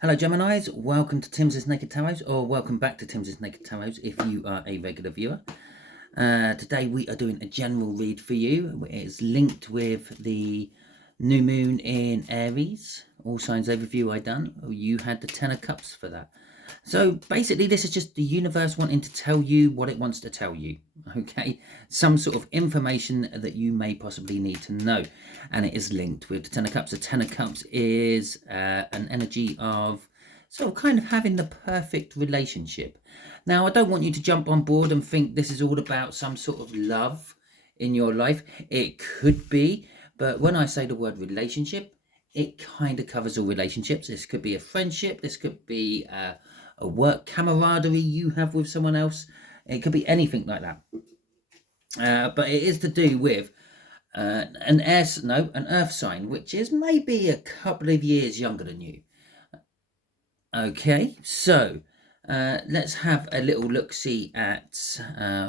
Hello Geminis, welcome to Timsy Naked Tarot, or welcome back to Timsy Naked Tarot if you are a regular viewer. Today we are doing a general read for you. It's linked with the new moon in Aries. All signs overview I done. You had the Ten of Cups for that. So basically this is just the universe wanting to tell you what it wants to tell you. Okay, some sort of information that you may possibly need to know, and it is linked with the Ten of Cups. The Ten of Cups is an energy of sort of kind of having the perfect relationship. Now, I don't want you to jump on board and think this is all about some sort of love in your life. It could be, but when I say the word relationship, it kind of covers all relationships. This could be a friendship, this could be a work camaraderie you have with someone else. It could be anything like that. But it is to do with an earth sign, which is maybe a couple of years younger than you. Okay, so let's have a little look-see at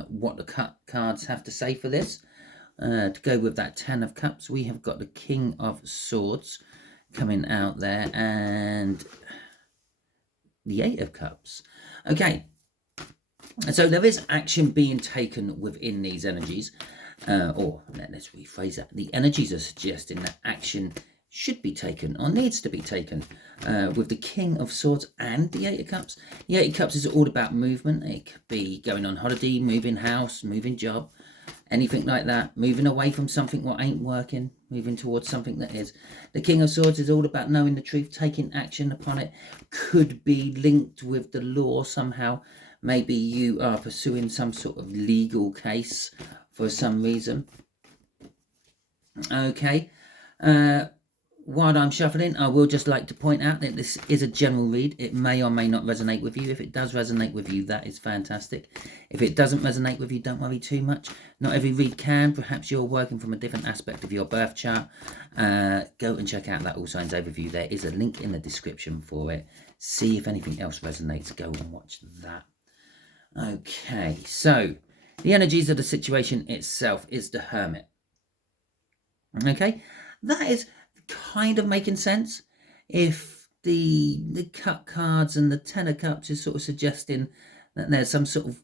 what the cards have to say for this. To go with that Ten of Cups, we have got the King of Swords coming out there, and the Eight of Cups. Okay, so there is action being taken within these energies, or let's rephrase that. The energies are suggesting that action should be taken or needs to be taken with the King of Swords and the Eight of Cups. The Eight of Cups is all about movement. It could be going on holiday, moving house, moving job, anything like that, moving away from something what ain't working, moving towards something that is. The King of Swords is all about knowing the truth, taking action upon it. Could be linked with the law somehow. Maybe you are pursuing some sort of legal case for some reason. Okay. While I'm shuffling, I will just like to point out that this is a general read. It may or may not resonate with you. If it does resonate with you, that is fantastic. If it doesn't resonate with you, don't worry too much. Not every read can. Perhaps you're working from a different aspect of your birth chart. Go and check out that All Signs Overview. There is a link in the description for it. See if anything else resonates. Go and watch that. Okay, so the energies of the situation itself is the Hermit. Okay, that is kind of making sense. If the cut cards and the Ten of Cups is sort of suggesting that there's some sort of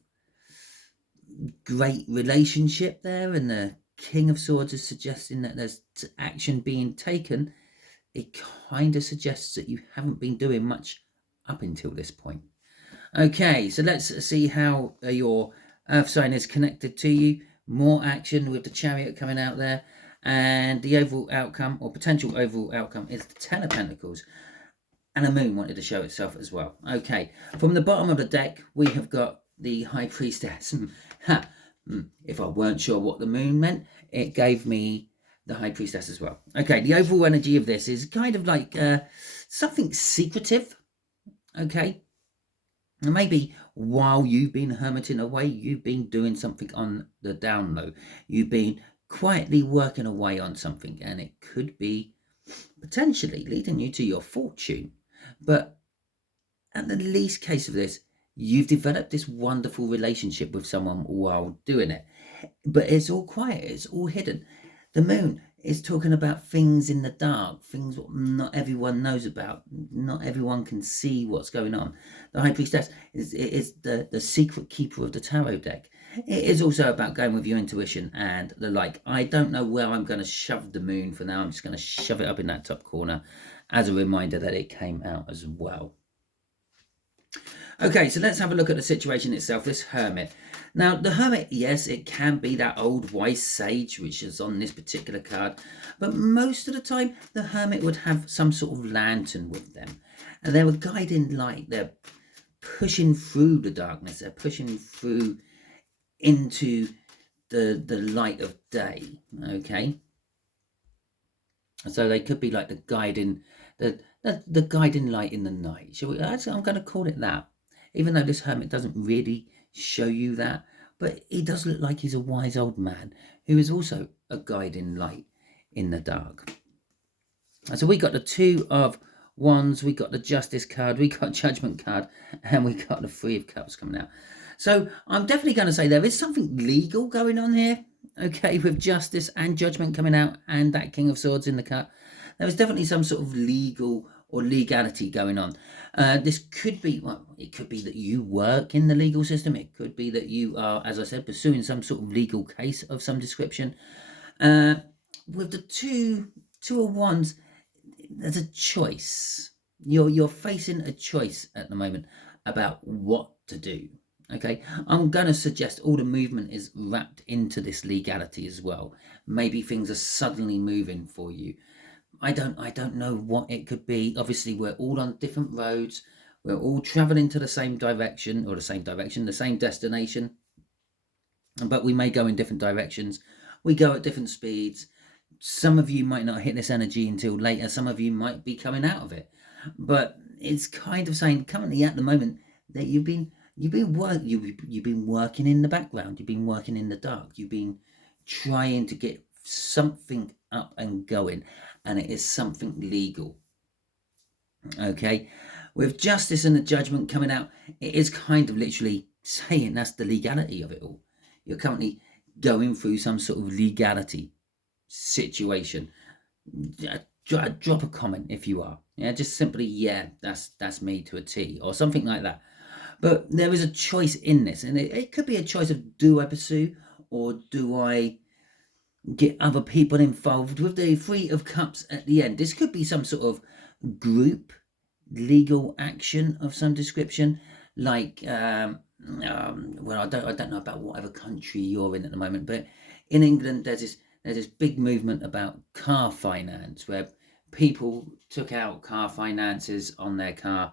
great relationship there, and the King of Swords is suggesting that there's action being taken, it kind of suggests that you haven't been doing much up until this point. Okay, so let's see how your earth sign is connected to you. More action with the Chariot coming out there. And the overall outcome, or potential overall outcome, is the Ten of Pentacles. And the moon wanted to show itself as well. Okay, from the bottom of the deck, we have got the High Priestess. If I weren't sure what the moon meant, it gave me the High Priestess as well. Okay, the overall energy of this is kind of like something secretive. Okay, and maybe while you've been hermiting away, you've been doing something on the down low. You've been quietly working away on something, and it could be potentially leading you to your fortune. But at the least case of this, you've developed this wonderful relationship with someone while doing it. But it's all quiet, it's all hidden. The moon is talking about things in the dark, things what not everyone knows about. Not everyone can see what's going on. The High Priestess is the secret keeper of the tarot deck. It is also about going with your intuition and the like. I don't know where I'm going to shove the moon for now. I'm just going to shove it up in that top corner as a reminder that it came out as well. Okay, so let's have a look at the situation itself, this Hermit. Now, the Hermit, yes, it can be that old wise sage, which is on this particular card. But most of the time, the Hermit would have some sort of lantern with them. And they're a guiding light. They're pushing through the darkness. They're pushing through into the light of day. Okay? So they could be like the guiding light in the night. I'm going to call it that. Even though this Hermit doesn't really show you that, but he does look like he's a wise old man who is also a guiding light in the dark. And so we got the Two of Wands, we got the Justice card, we got Judgment card, and we got the Three of Cups coming out. So I'm definitely going to say there is something legal going on here, okay, with Justice and Judgment coming out and that King of Swords in the cut. There is definitely some sort of legal or legality going on. This could be, well, it could be that you work in the legal system. It could be that you are, as I said, pursuing some sort of legal case of some description. With the two of wands, there's a choice. You're facing a choice at the moment about what to do. Okay, I'm going to suggest all the movement is wrapped into this legality as well. Maybe things are suddenly moving for you. I don't know what it could be. Obviously, we're all on different roads. We're all traveling to the same direction, or the same destination. But we may go in different directions. We go at different speeds. Some of you might not hit this energy until later. Some of you might be coming out of it. But it's kind of saying currently at the moment that you've been working in the background. You've been working in the dark. You've been trying to get something up and going, and it is something legal. Okay, with justice and the judgment coming out, it is kind of literally saying that's the legality of it all. You're currently going through some sort of legality situation. Drop a comment if you are. Yeah, just simply, yeah, that's me to a T, or something like that. But there is a choice in this, and it could be a choice of, do I pursue, or do I get other people involved? With the Three of Cups at the end, this could be some sort of group legal action of some description, like well, I don't know about whatever country you're in at the moment, but in England there's this big movement about car finance, where people took out car finances on their car,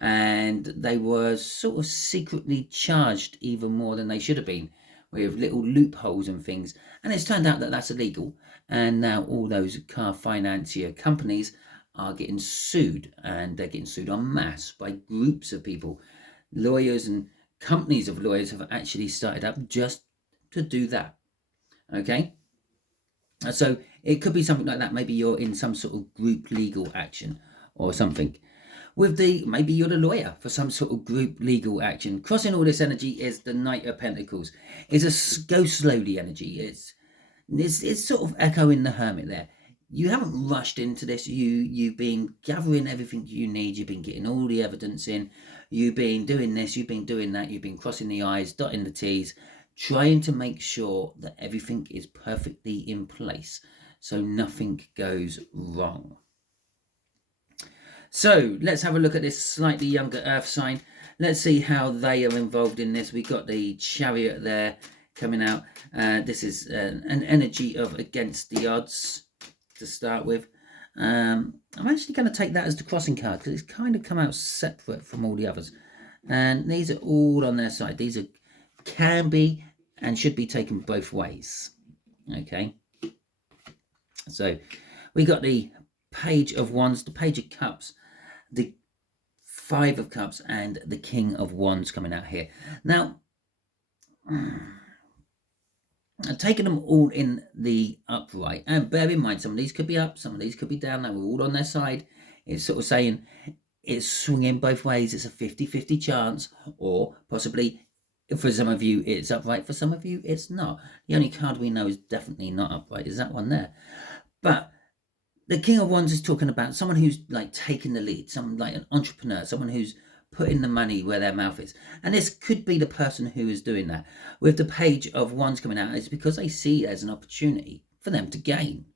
and they were sort of secretly charged even more than they should have been, with little loopholes and things. And it's turned out that that's illegal, and now all those car financier companies are getting sued, and they're getting sued en masse by groups of people. Lawyers and companies of lawyers have actually started up just to do that. Okay, so it could be something like that. Maybe you're in some sort of group legal action or something. With maybe you're the lawyer for some sort of group legal action. Crossing all this energy is the Knight of Pentacles. It's a go slowly energy. It's sort of echoing the Hermit there. You haven't rushed into this. You've been gathering everything you need. You've been getting all the evidence in. You've been doing this. You've been doing that. You've been crossing the I's, dotting the T's, trying to make sure that everything is perfectly in place so nothing goes wrong. So let's have a look at this slightly younger earth sign. Let's see how they are involved in this. We got the Chariot there coming out. This is an energy of against the odds to start with. I'm actually going to take that as the crossing card, because it's kind of come out separate from all the others. And these are all on their side. These can be and should be taken both ways. Okay. So we got the Page of Wands, the Page of Cups, the Five of Cups, and the King of Wands coming out here. Now, I've taken them all in the upright, and bear in mind, some of these could be up, some of these could be down. They were all on their side. It's sort of saying it's swinging both ways. It's a 50-50 chance, or possibly for some of you it's upright, for some of you it's not. The only card we know is definitely not upright is that one there. But the King of Wands is talking about someone who's like taking the lead, someone like an entrepreneur, someone who's putting the money where their mouth is. And this could be the person who is doing that. With the Page of Wands coming out, it's because they see it as an opportunity for them to gain.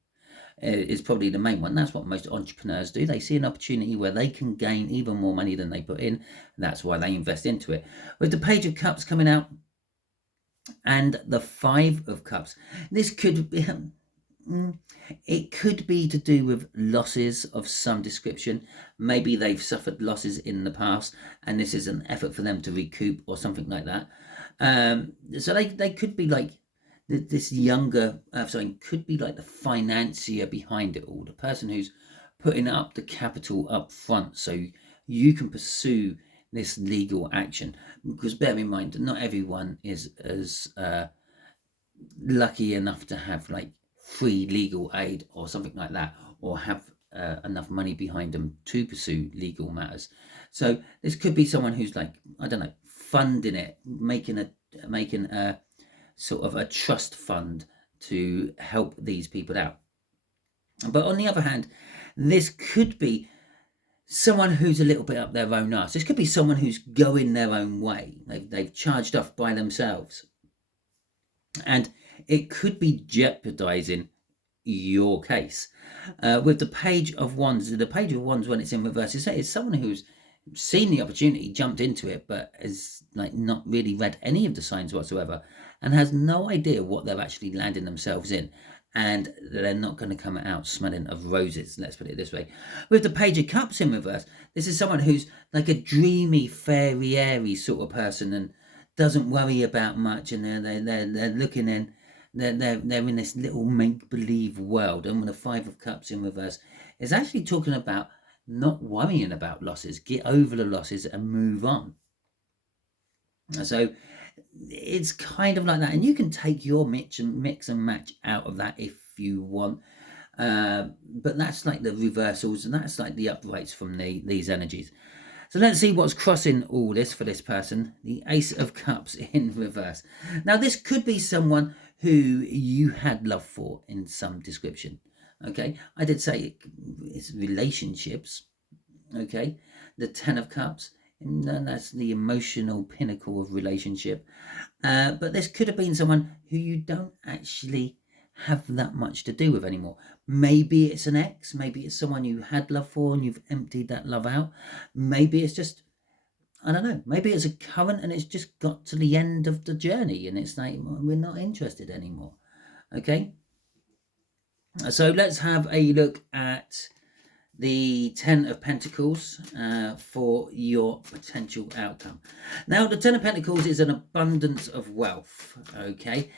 Is probably the main one. That's what most entrepreneurs do. They see an opportunity where they can gain even more money than they put in. That's why they invest into it. With the Page of Cups coming out and the Five of Cups, this could be... it could be to do with losses of some description. Maybe they've suffered losses in the past, and this is an effort for them to recoup or something like that. So they could be like this younger sign could be like the financier behind it all, the person who's putting up the capital up front so you can pursue this legal action. Because bear in mind, not everyone is as lucky enough to have like free legal aid or something like that, or have enough money behind them to pursue legal matters. So this could be someone who's like, I don't know, funding it, making a sort of a trust fund to help these people out. But on the other hand, this could be someone who's a little bit up their own arse. This could be someone who's going their own way. They've charged off by themselves. And it could be jeopardizing your case. With the Page of Wands, when it's in reverse, it's someone who's seen the opportunity, jumped into it, but has not really read any of the signs whatsoever, and has no idea what they're actually landing themselves in. And they're not going to come out smelling of roses, let's put it this way. With the Page of Cups in reverse, this is someone who's like a dreamy, fairy, airy sort of person and doesn't worry about much, and they're looking in, they're in this little make-believe world. And with the Five of Cups in reverse, it's actually talking about not worrying about losses. Get over the losses and move on. So it's kind of like that, and you can take your mix and match out of that if you want, but that's like the reversals, and that's like the uprights from these energies. So let's see what's crossing all this for this person. The Ace of Cups in reverse. Now this could be someone who you had love for in some description. Okay, I did say it's relationships. Okay, the Ten of Cups, and that's the emotional pinnacle of relationship. But this could have been someone who you don't actually have that much to do with anymore. Maybe it's an ex, maybe it's someone you had love for and you've emptied that love out. Maybe it's just, I don't know, maybe it's a current and it's just got to the end of the journey and it's like, we're not interested anymore. Okay, so let's have a look at the Ten of Pentacles for your potential outcome. Now, the Ten of Pentacles is an abundance of wealth, okay?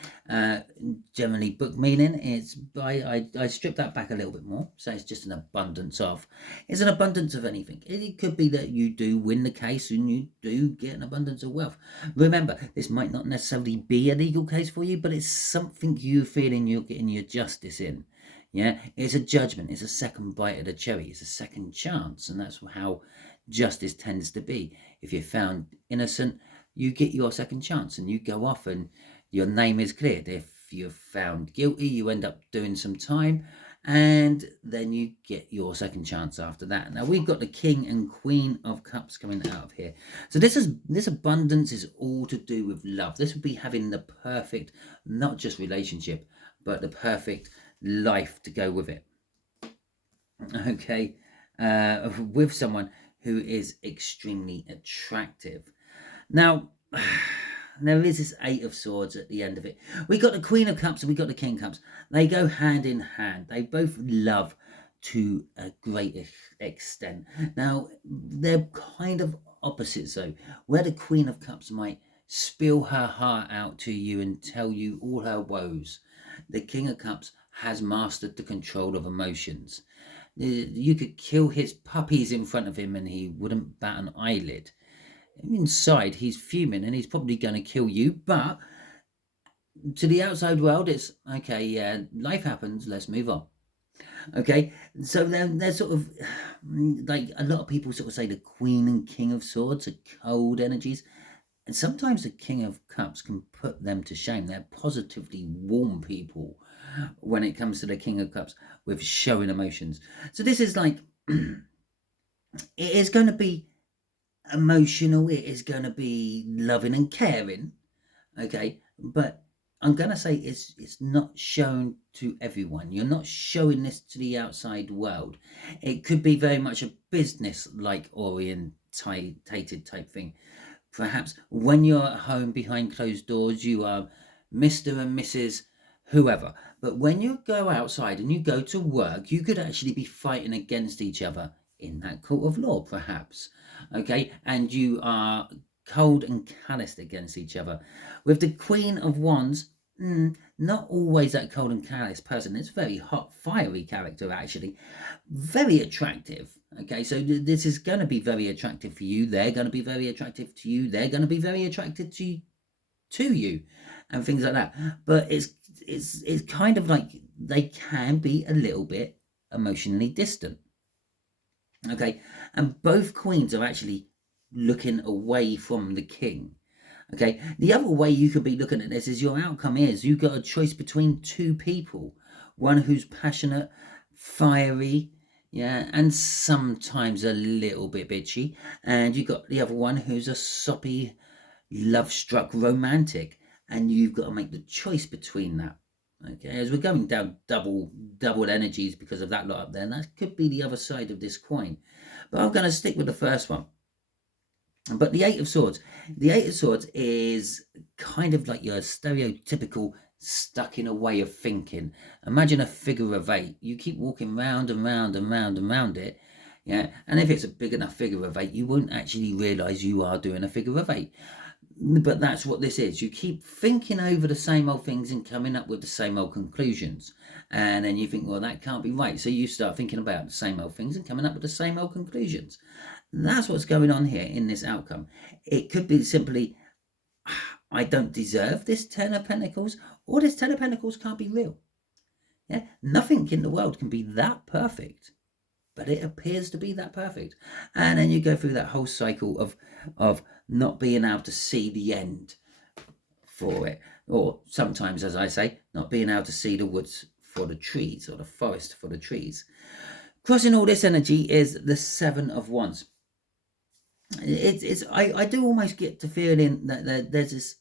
Generally book meaning, it's I stripped that back a little bit more, so it's just an abundance of. It's an abundance of anything. It could be that you do win the case and you do get an abundance of wealth. Remember, this might not necessarily be a legal case for you, but it's something you feeling you're getting your justice in. Yeah, it's a judgment, it's a second bite of the cherry, it's a second chance, and that's how justice tends to be. If you're found innocent, you get your second chance and you go off and your name is cleared. If you're found guilty, you end up doing some time and then you get your second chance after that. Now we've got the King and Queen of Cups coming out of here. So this abundance is all to do with love. This would be having the perfect, not just relationship, but the perfect life to go with it. Okay, with someone who is extremely attractive. Now there is this Eight of Swords at the end of it. We got the Queen of Cups and we got the King of Cups. They go hand in hand. They both love to a great extent. Now they're kind of opposites though, where the Queen of Cups might spill her heart out to you and tell you all her woes, the King of Cups has mastered the control of emotions. You could kill his puppies in front of him and he wouldn't bat an eyelid. Inside, he's fuming and he's probably going to kill you, but to the outside world, it's, okay, yeah, life happens, let's move on. Okay, so they're sort of, like a lot of people sort of say the Queen and King of Swords are cold energies. And sometimes the King of Cups can put them to shame. They're positively warm people when it comes to the King of Cups with showing emotions. So this is like, it is going to be emotional. It is going to be loving and caring. Okay, but I'm going to say it's not shown to everyone. You're not showing this to the outside world. It could be very much a business-like orientated type thing. Perhaps when you're at home behind closed doors, you are Mr. and Mrs. whoever. But when you go outside and you go to work, you could actually be fighting against each other in that court of law, perhaps. Okay, and you are cold and calloused against each other. With the Queen of Wands, not always that cold and callous person. It's a very hot, fiery character, actually. Very attractive. Okay, so this is going to be very attractive for you. They're going to be very attractive to you. They're going to be very attracted to you and things like that. But it's kind of like they can be a little bit emotionally distant. Okay, and both queens are actually looking away from the king. Okay, the other way you could be looking at this is your outcome is you've got a choice between two people. One who's passionate, fiery, Yeah, and sometimes a little bit bitchy. And you got the other one who's a soppy, love-struck romantic, and you've got to make the choice between that. Okay, as we're going down double energies because of that lot up there, and that could be the other side of this coin. But I'm going to stick with the first one. But the Eight of Swords, is kind of like your stereotypical stuck in a way of thinking. Imagine a figure of eight. You keep walking round and round and round and round it. Yeah, and if it's a big enough figure of eight, you won't actually realize you are doing a figure of eight. But that's what this is. You keep thinking over the same old things and coming up with the same old conclusions. And then you think, well, that can't be right. So you start thinking about the same old things and coming up with the same old conclusions. That's what's going on here in this outcome. It could be simply, I don't deserve this Ten of Pentacles, or this Ten of Pentacles can't be real. Yeah, nothing in the world can be that perfect, but it appears to be that perfect. And then you go through that whole cycle of not being able to see the end for it, or sometimes, as I say, not being able to see the woods for the trees, or the forest for the trees. Crossing all this energy is the Seven of Wands. I do almost get the feeling that there's this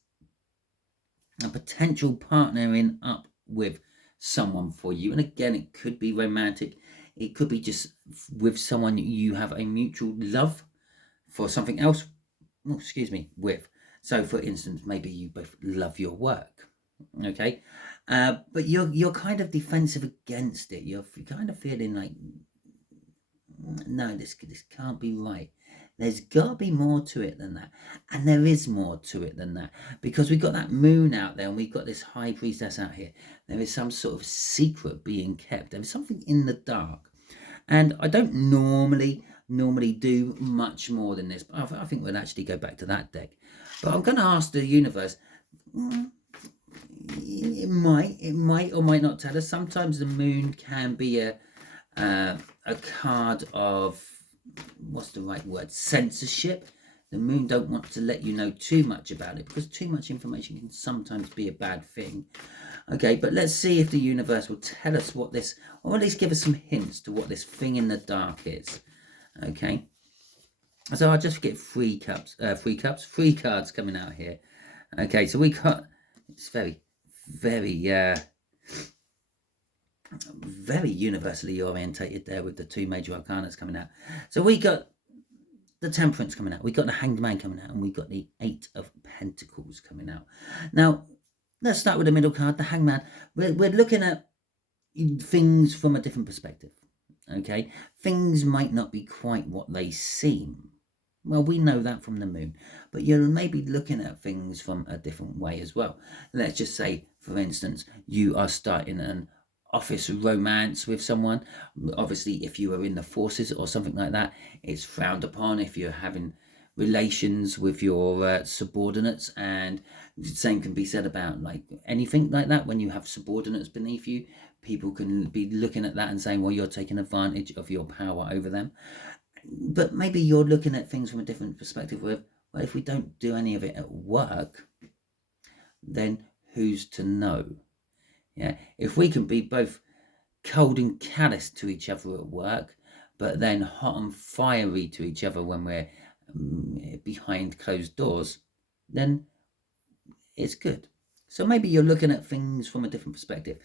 a potential partnering up with someone for you, and again, it could be romantic, it could be just with someone you have a mutual love for something else, with. So for instance, maybe you both love your work, okay, but you're kind of defensive against it. You're kind of feeling like, no, this can't be right. There's got to be more to it than that. And there is more to it than that. Because we've got that moon out there and we've got this high priestess out here. There is some sort of secret being kept. There is something in the dark. And I don't normally do much more than this. But I think we'll actually go back to that deck. But I'm going to ask the universe. It might or might not tell us. Sometimes the moon can be a card of, what's the right word, censorship. The moon don't want to let you know too much about it, because too much information can sometimes be a bad thing. Okay, but let's see if the universe will tell us what this, or at least give us some hints to what this thing in the dark is. Okay, so I'll just get three cards coming out here. Okay, so we got, it's very universally orientated there with the two major arcanas coming out. So we got the Temperance coming out, we got the Hanged Man coming out, and we got the Eight of Pentacles coming out. Now, let's start with the middle card, the Hanged Man. We're looking at things from a different perspective, okay? Things might not be quite what they seem. Well, we know that from the moon, but you're maybe looking at things from a different way as well. Let's just say, for instance, you are starting an office romance with someone. Obviously, if you are in the forces or something like that, it's frowned upon if you're having relations with your subordinates. And the same can be said about like anything like that. When you have subordinates beneath you, people can be looking at that and saying, well, you're taking advantage of your power over them. But maybe you're looking at things from a different perspective where, well, if we don't do any of it at work, then who's to know? Yeah, if we can be both cold and callous to each other at work, but then hot and fiery to each other when we're behind closed doors, then it's good. So maybe you're looking at things from a different perspective,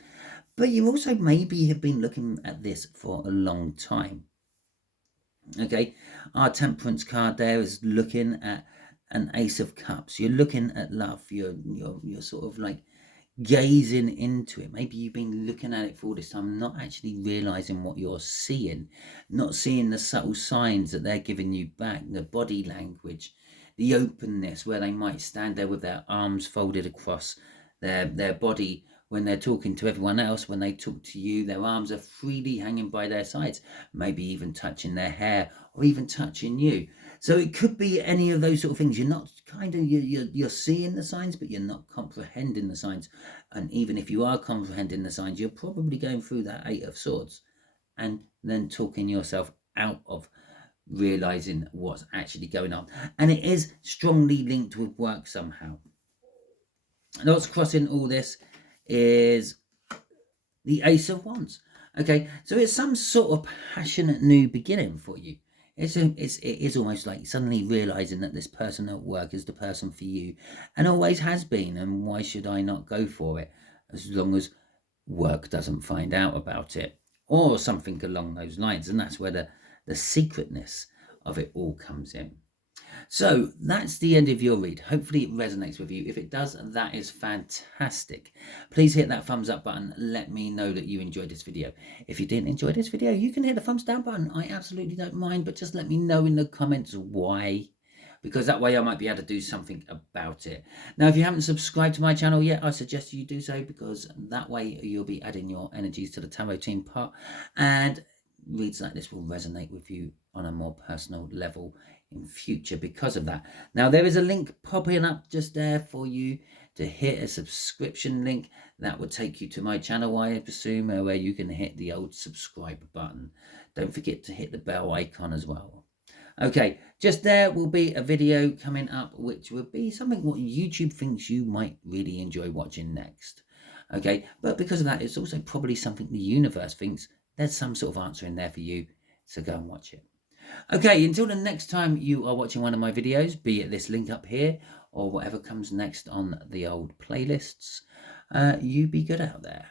but you also maybe have been looking at this for a long time. Okay, our Temperance card there is looking at an Ace of Cups. You're looking at love. You're sort of like gazing into it. Maybe you've been looking at it for all this time, not actually realizing what you're seeing, not seeing the subtle signs that they're giving you back, the body language, the openness, where they might stand there with their arms folded across their body when they're talking to everyone else. When they talk to you, their arms are freely hanging by their sides, maybe even touching their hair or even touching you. So it could be any of those sort of things. You're not kind of, you're seeing the signs, but you're not comprehending the signs. And even if you are comprehending the signs, you're probably going through that Eight of Swords and then talking yourself out of realizing what's actually going on. And it is strongly linked with work somehow. And what's crossing all this is the Ace of Wands. Okay, so it's some sort of passionate new beginning for you. It is almost like suddenly realizing that this person at work is the person for you and always has been, and why should I not go for it as long as work doesn't find out about it or something along those lines. And that's where the secretness of it all comes in. So that's the end of your read. Hopefully it resonates with you. If it does, that is fantastic. Please hit that thumbs up button. Let me know that you enjoyed this video. If you didn't enjoy this video, you can hit the thumbs down button. I absolutely don't mind, but just let me know in the comments why, because that way I might be able to do something about it. Now, if you haven't subscribed to my channel yet, I suggest you do so, because that way you'll be adding your energies to the tarot team pot, and reads like this will resonate with you on a more personal level in future because of that. Now, there is a link popping up just there for you to hit a subscription link. That would take you to my channel, I presume, where you can hit the old subscribe button. Don't forget to hit the bell icon as well. Okay, just there will be a video coming up, which will be something what YouTube thinks you might really enjoy watching next. Okay, but because of that, it's also probably something the universe thinks there's some sort of answer in there for you, so go and watch it. Okay, until the next time you are watching one of my videos, be it this link up here or whatever comes next on the old playlists, you be good out there.